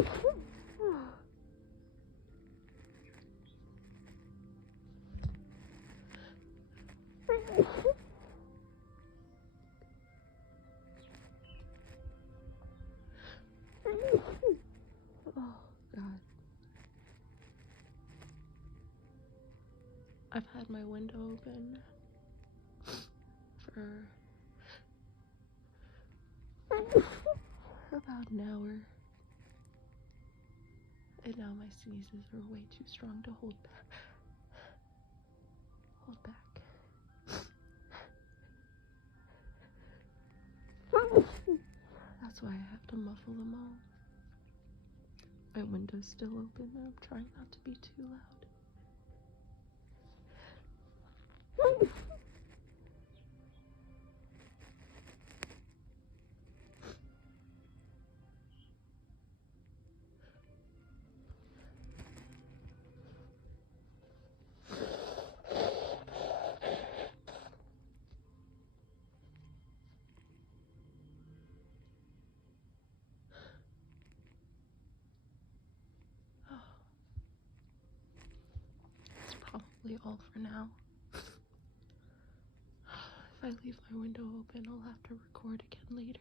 Oh, God. I've had my window open for about an hour. And now my sneezes are way too strong to hold back. That's why I have to muffle them all. My window's still open and I'm trying not to be too loud. That's probably all for now. If I leave my window open, I'll have to record again later.